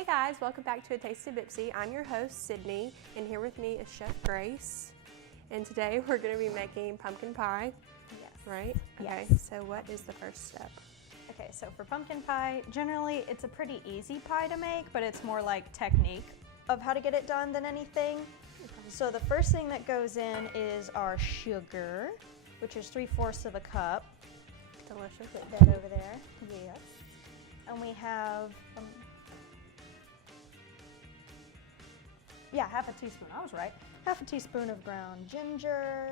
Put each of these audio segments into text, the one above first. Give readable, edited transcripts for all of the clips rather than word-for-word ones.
Hey guys, welcome back to A Taste of BPCC. I'm your host, Sydney, and here with me is Chef Grace. And today we're going to be making pumpkin pie. Yes. Right? Okay, Yes. so what is the first step? Okay, so for pumpkin pie, generally it's a pretty easy pie to make, but it's more like technique of how to get it done than anything. So the first thing that goes in is our sugar, which is 3/4 of a cup. Delicious. Put that over there. Yes. And we have, half a teaspoon. I was right. Half a teaspoon of ground ginger.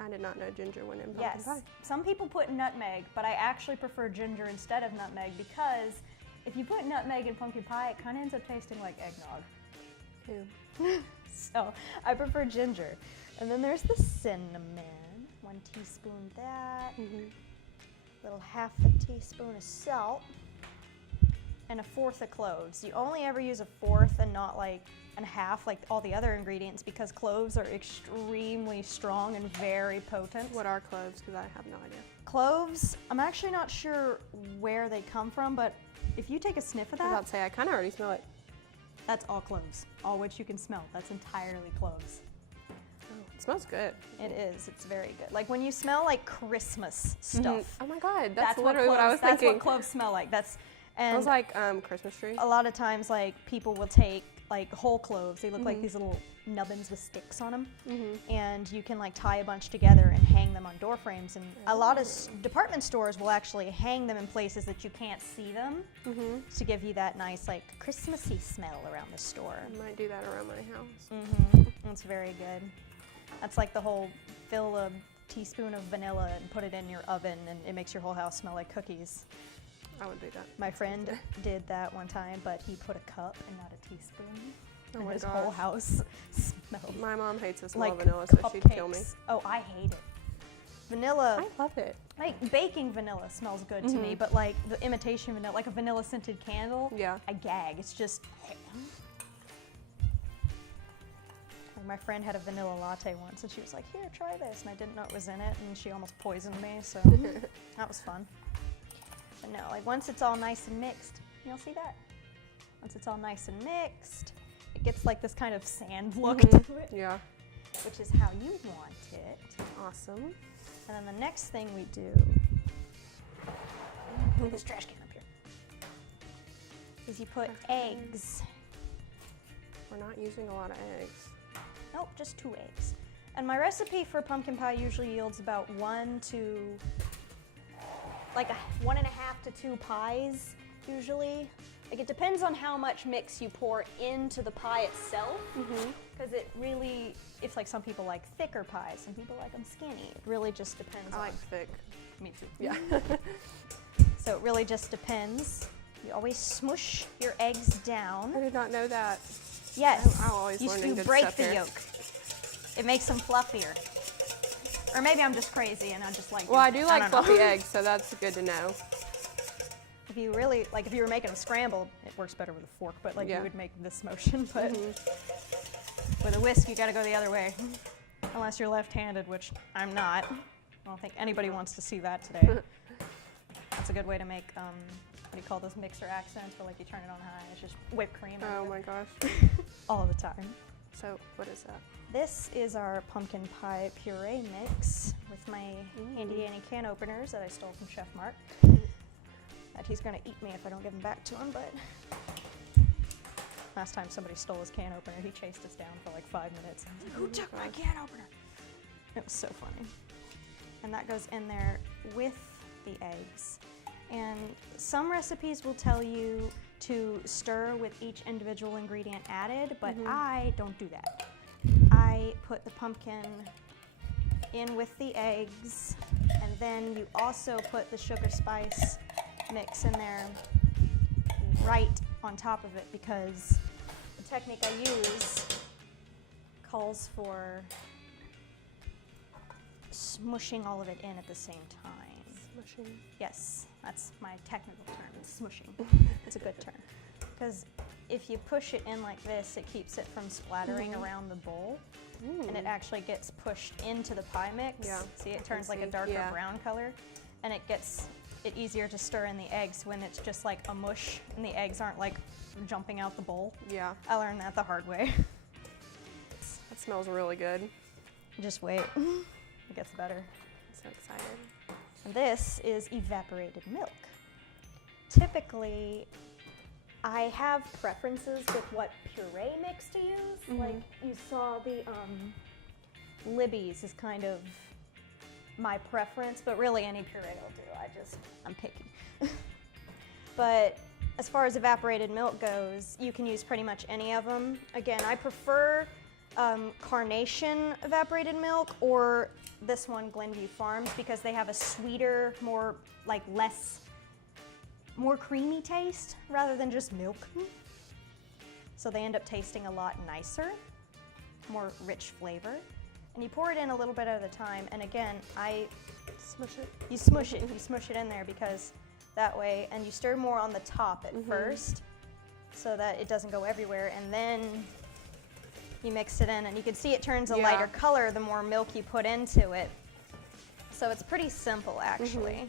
I did not know ginger went in pumpkin Yes. pie. Some people put nutmeg, but I actually prefer ginger instead of nutmeg because if you put nutmeg in pumpkin pie, it kind of ends up tasting like eggnog. Ew. So I prefer ginger. And then there's the cinnamon. 1 teaspoon of that. Little half a teaspoon of salt. And 1/4 of cloves. You only ever use 1/4 and not like a half like all the other ingredients because cloves are extremely strong and very potent. What are cloves? Because I have no idea. Cloves, I'm actually not sure where they come from, but if you take a sniff of I was that, about to say, I kind of already smell it. that's all cloves. All which you can smell. That's entirely cloves. Oh, it smells good. It is. It's very good. Like when you smell like Christmas stuff. Oh my God, that's what literally what I was cloves- thinking. That's what cloves smell like. I was like, Christmas tree. A lot of times, like, people will take, like, whole cloves. They look like these little nubbins with sticks on them. And you can, like, tie a bunch together and hang them on door frames. And a lot of department stores will actually hang them in places that you can't see them to give you that nice, like, Christmassy smell around the store. I might do that around my house. It's very good. That's like the whole fill a teaspoon of vanilla and put it in your oven, and it makes your whole house smell like cookies. I would do that. My friend did that one time, but he put a cup and not a teaspoon. Oh and my his gosh. whole house smelled My mom hates the smell like of vanilla, so she'd kill me. cupcakes. Oh, I hate it. Vanilla, I love it. like baking vanilla smells good to me, but like the imitation vanilla, like a vanilla scented candle, Yeah. I gag. It's just. Like my friend had a vanilla latte once, and she was like, "Here, try this," and I didn't know it was in it, and she almost poisoned me. So that was fun. But no, like once it's all nice and mixed, you'll see that. Once it's all nice and mixed, it gets like this kind of sand look to it, Yeah. which is how you want it. Awesome. And then the next thing we do, put this trash can up here, is you put eggs. We're not using a lot of eggs. Nope, just 2 eggs. And my recipe for pumpkin pie usually yields about 1 to, like 1.5 to 2 pies, usually. Like it depends on how much mix you pour into the pie itself, because it really, it's like some people like thicker pies, some people like them skinny. It really just depends I on. like thick. Me too. Yeah. So it really just depends. You always smush your eggs down. I did not know that. Yes. I'm always you learning good break stuff the here. yolk. It makes them fluffier. Or maybe I'm just crazy and I just like. Well, I do like don't know. fluffy eggs, so that's good to know. If you really like, if you were making them scrambled, it works better with a fork. But like, Yeah. you would make this motion. But with a whisk, you got to go the other way, unless you're left-handed, which I'm not. I don't think anybody wants to see that today. That's a good way to make. What do you call those mixer accents? Where like you turn it on high, it's just whipped cream. Oh my gosh. All the time. So what is that? This is our pumpkin pie puree mix with my handy dandy can openers that I stole from Chef Mark. That he's gonna eat me if I don't give them back to him, but last time somebody stole his can opener, he chased us down for like 5 minutes. I was like, who took my can opener? It was so funny. And that goes in there with the eggs. And some recipes will tell you to stir with each individual ingredient added, but I don't do that. I put the pumpkin in with the eggs, and then you also put the sugar spice mix in there right on top of it, because the technique I use calls for smushing all of it in at the same time. Smushing. Yes, that's my technical term, is smushing. It's a good term. Because if you push it in like this, it keeps it from splattering around the bowl. And it actually gets pushed into the pie mix. Yeah, See, it I turns can like a see. darker Yeah. brown color. And it gets it easier to stir in the eggs when it's just like a mush and the eggs aren't like jumping out the bowl. Yeah. I learned that the hard way. That smells really good. Just wait. It gets better. I'm so excited. And this is evaporated milk. Typically, I have preferences with what puree mix to use. Like you saw the Libby's is kind of my preference, but really any puree will do. I'm picky. But as far as evaporated milk goes, you can use pretty much any of them. Again, I prefer Carnation evaporated milk or this one, Glenview Farms, because they have a sweeter, more creamy taste rather than just milk. So they end up tasting a lot nicer, more rich flavor. And you pour it in a little bit at a time, and again, Smush it. you smush it in there because that way, and you stir more on the top at first so that it doesn't go everywhere, and then you mix it in, and you can see it turns a lighter color the more milk you put into it. So it's pretty simple, actually.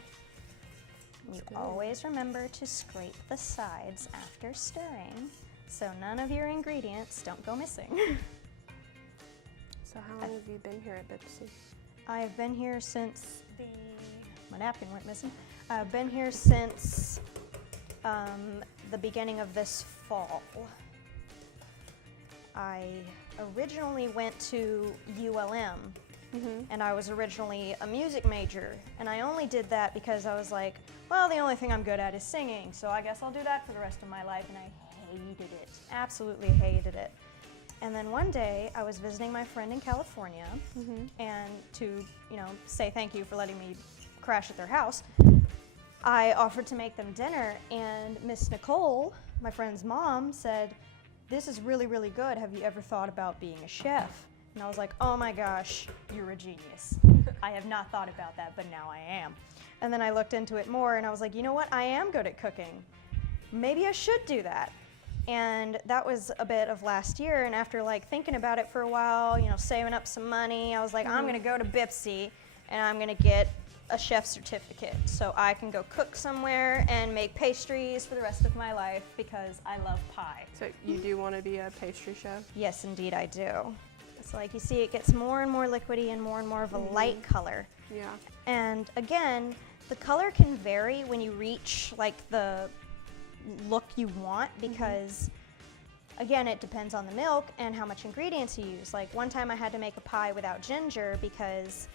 You always remember to scrape the sides after stirring so none of your ingredients don't go missing. So how long have you been here at BPCC? I've been here since my napkin went missing. I've been here since the beginning of this fall. I originally went to ULM, and I was originally a music major, and I only did that because I was like, well, the only thing I'm good at is singing, so I guess I'll do that for the rest of my life, and I hated it, absolutely hated it. And then one day, I was visiting my friend in California, and to, say thank you for letting me crash at their house, I offered to make them dinner, and Miss Nicole, my friend's mom, said, "This is really, really good. Have you ever thought about being a chef?" And I was like, oh my gosh, you're a genius. I have not thought about that, but now I am. And then I looked into it more, and I was like, you know what? I am good at cooking. Maybe I should do that. And that was a bit of last year, and after thinking about it for a while, saving up some money, I was like, I'm gonna go to BPCC and I'm gonna get a chef certificate so I can go cook somewhere and make pastries for the rest of my life because I love pie. So you do want to be a pastry chef? Yes, indeed I do. It's like you see it gets more and more liquidy and more of a light color. Yeah. And again, the color can vary when you reach the look you want because again, it depends on the milk and how much ingredients you use. Like one time I had to make a pie without ginger because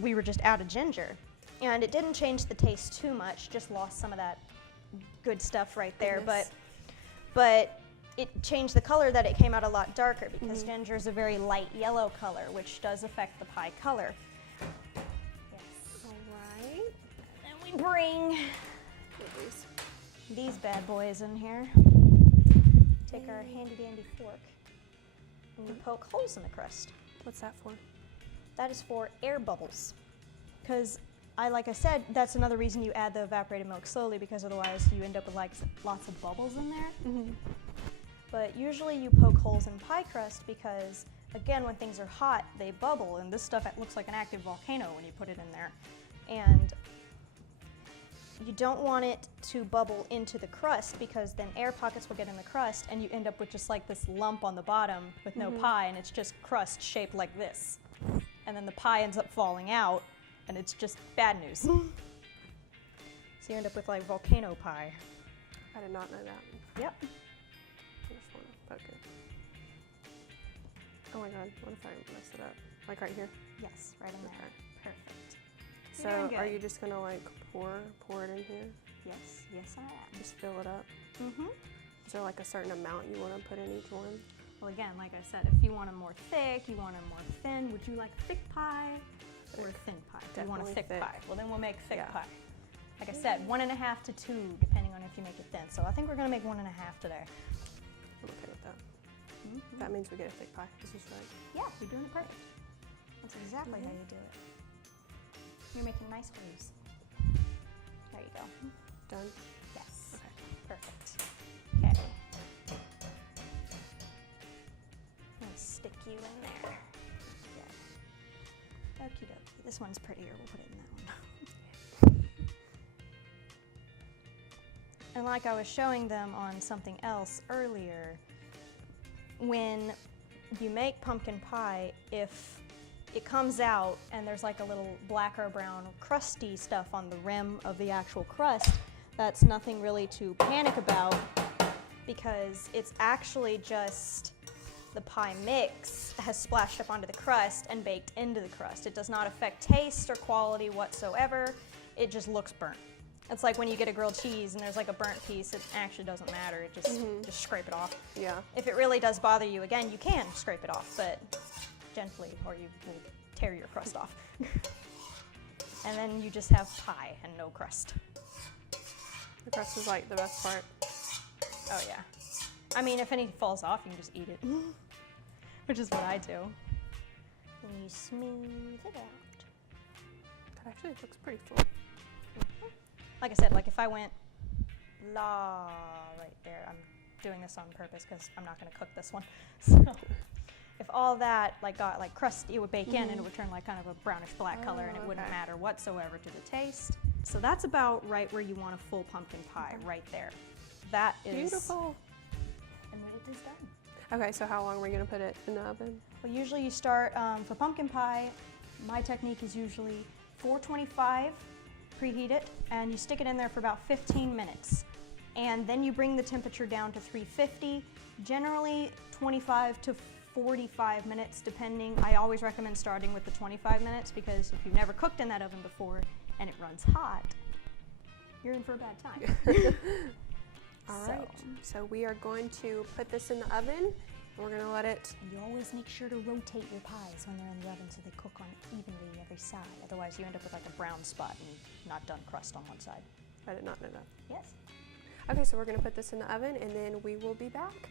we were just out of ginger, and it didn't change the taste too much, just lost some of that good stuff right there. But it changed the color, that it came out a lot darker because ginger is a very light yellow color, which does affect the pie color. Yes. All right. And we bring these bad boys in here. Take our handy dandy fork and we poke holes in the crust. What's that for? That is for air bubbles. Because like I said, that's another reason you add the evaporated milk slowly, because otherwise you end up with lots of bubbles in there. But usually you poke holes in pie crust because, again, when things are hot, they bubble, and this stuff looks like an active volcano when you put it in there. And you don't want it to bubble into the crust because then air pockets will get in the crust and you end up with just this lump on the bottom with no pie, and it's just crust shaped like this. And then the pie ends up falling out and it's just bad news. So you end up with volcano pie. I did not know that. Yep. I just want to poke it. Oh my god, what if I mess it up? Right here? Yes, right in there. Perfect. So are you just gonna pour it in here? Yes I am. Just fill it up? Is there a certain amount you want to put in each one? Well, again, like I said, if you want them more thick, you want them more thin, would you like a thick pie or a thin pie? Definitely you want a thick pie. Well, then we'll make thick pie. Like I said, 1.5 to 2, depending on if you make it thin. So I think we're going to make 1.5 today. I'm okay with that. That means we get a thick pie. This is right. Yeah, you're doing it perfect. That's exactly how you do it. You're making nice waves. There you go. Done? Yes. Okay. Perfect. Okay. I'm gonna stick you in there. Yeah. Okie dokie. This one's prettier. We'll put it in that one. And like I was showing them on something else earlier, when you make pumpkin pie, if it comes out and there's like a little black or brown crusty stuff on the rim of the actual crust, that's nothing really to panic about, because it's actually just the pie mix has splashed up onto the crust and baked into the crust. It does not affect taste or quality whatsoever. It just looks burnt. It's like when you get a grilled cheese and there's like a burnt piece, it actually doesn't matter. It just scrape it off. Yeah. If it really does bother you, again, you can scrape it off, but gently, or you will tear your crust off. And then you just have pie and no crust. The crust is like the best part. Oh yeah. I mean, if any falls off, you can just eat it, which is what I do. And you smooth it out. That actually looks pretty full. Like I said, like if I went la right there, I'm doing this on purpose because I'm not going to cook this one. So if all that like got like crust, it would bake in and it would turn like kind of a brownish black color, and it wouldn't matter whatsoever to the taste. So that's about right where you want a full pumpkin pie, right there. That is beautiful. And when it is done. Okay, so how long are we gonna put it in the oven? Well, usually you start for pumpkin pie. My technique is usually 425. Preheat it, and you stick it in there for about 15 minutes. And then you bring the temperature down to 350, generally 25 to 45 minutes, depending. I always recommend starting with the 25 minutes, because if you've never cooked in that oven before and it runs hot, you're in for a bad time. All right, so we are going to put this in the oven. We're gonna let it. You always make sure to rotate your pies when they're in the oven so they cook on evenly every side. Otherwise, you end up with like a brown spot and not done crust on one side. I did not know that. Yes. Okay, so we're gonna put this in the oven, and then we will be back.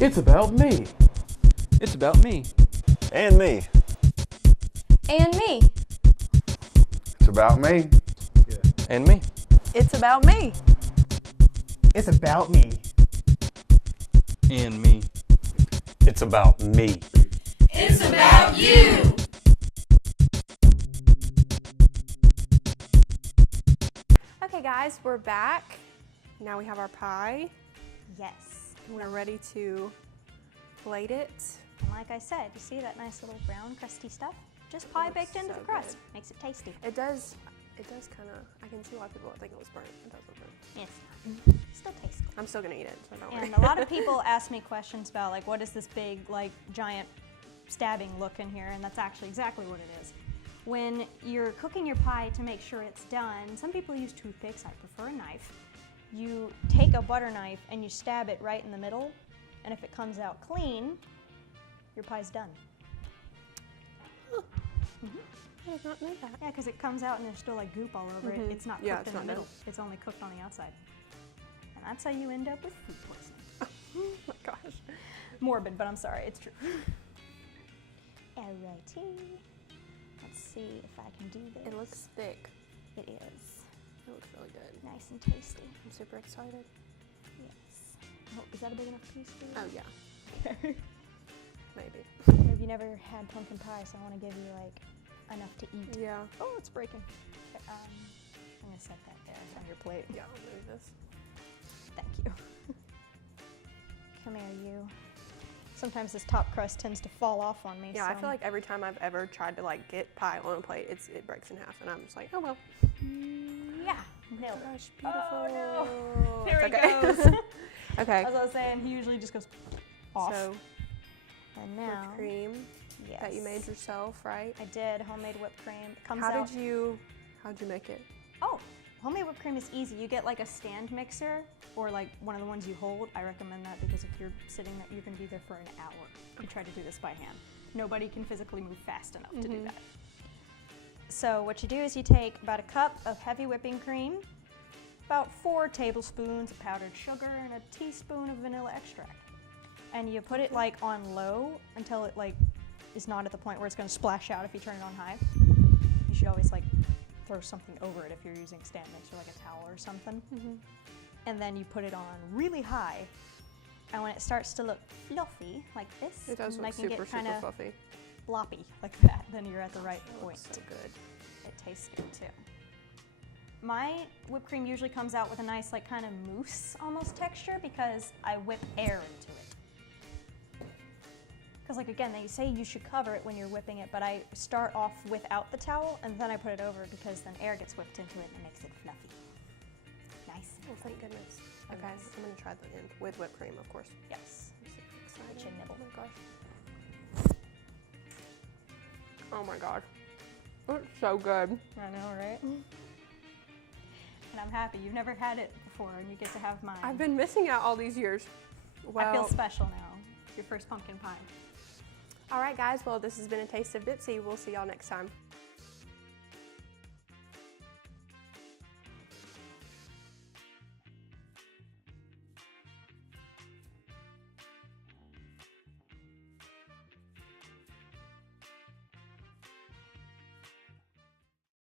It's about me. It's about me. And me. And me. It's about me. And me. It's about me. It's about me. And me. It's about me. It's about you. Okay, guys, we're back. Now we have our pie. Yes. We're ready to plate it. And like I said, you see that nice little brown crusty stuff? Just pie baked into the crust. Makes it tasty. It does kind of, I can see why people think it was burnt. It does look burnt. Yes. Still tastes good. I'm still gonna eat it, so don't worry. And a lot of people ask me questions about like, what is this big, like, giant stabbing look in here? And that's actually exactly what it is. When you're cooking your pie to make sure it's done, some people use toothpicks. I prefer a knife. You take a butter knife and you stab it right in the middle, and if it comes out clean, your pie's done. I did not know that. Yeah, because it comes out and there's still like goop all over it. It's not cooked in the middle. It's only cooked on the outside. And that's how you end up with food poisoning. Oh my gosh. Morbid, but I'm sorry, it's true. Alrighty. Let's see if I can do this. It looks thick. It is. It looks really good. Nice and tasty. I'm super excited. Yes. Oh, is that a big enough piece for you? Oh yeah. Okay. Maybe. Have you never had pumpkin pie, so I want to give you like enough to eat. Yeah. Oh, it's breaking. Okay, I'm gonna set that there on your plate. Yeah, I'll move this. Thank you. Come here, you. Sometimes this top crust tends to fall off on me. Yeah, so I feel like every time I've ever tried to like get pie on a plate, it breaks in half, and I'm just like, oh well. yeah. Nailed it. Gosh, beautiful. Oh, no. There It's he okay. goes. Okay. As I was saying, he usually just goes off. So and now, whipped cream yes. that you made yourself, right? I did homemade whipped cream. It comes How'd out. you make it? Oh, homemade whipped cream is easy. You get like a stand mixer or like one of the ones you hold. I recommend that because if you're sitting there, you're gonna be there for an hour. You try to do this by hand. Nobody can physically move fast enough to do that. So what you do is you take about a cup of heavy whipping cream, about 4 tablespoons of powdered sugar, and a teaspoon of vanilla extract. And you put it like on low until it like is not at the point where it's gonna splash out if you turn it on high. You should always like throw something over it if you're using stand mixer, like a towel or something. And then you put it on really high. And when it starts to look fluffy, like this, It does look making super, it kind super of floppy. floppy like that, then you're at the right point. So good. It tastes good too. My whipped cream usually comes out with a nice, like, kind of mousse almost texture because I whip air into it. Because, like, again, they say you should cover it when you're whipping it, but I start off without the towel and then I put it over because then air gets whipped into it and it makes it fluffy. Nice. Oh, thank goodness. Okay, I'm gonna try the end with whipped cream, of course. Yes. I'm super excited. Get you a nibble. Oh my gosh. Oh my gosh. It's so good. I know, right? And I'm happy you've never had it before and you get to have mine. I've been missing out all these years. Well, I feel special now. Your first pumpkin pie. all right, guys. Well, this has been a taste of BPCC. We'll see y'all next time.